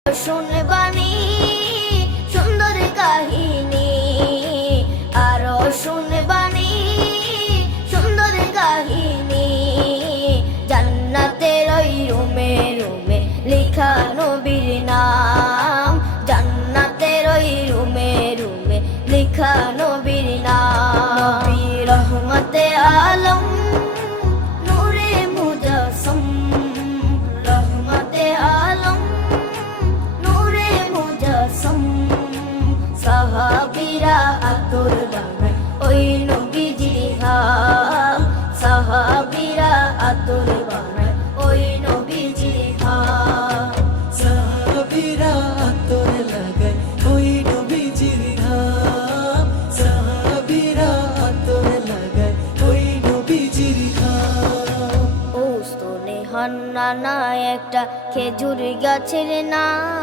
শুনবানি সুন্দর কাহিনী, আরো শুনবানি সুন্দর কাহিনী। জান্নাতের ওই রুমে রুমে লেখা নবীর নাম, জান্নাতের ওই রুমে রুমে লেখা নবীর নাম। নবী রহমতে আলম নূরে মুজাসসম, রহমতে আলম নূরে মুজাসসম। সাহাবীরা আতর বানায় ওই নবীজির ঘাম, সাহাবীরা আতর বানায় ওই নবীজির ঘাম। সাহাবীরা আতর লাগায় ওই নবীজির ঘাম, সাহাবীরা আতর লাগায় ওই নবীজির ঘাম। ও স্তনে হান্নানা একটা খেজুর গাছের নাম।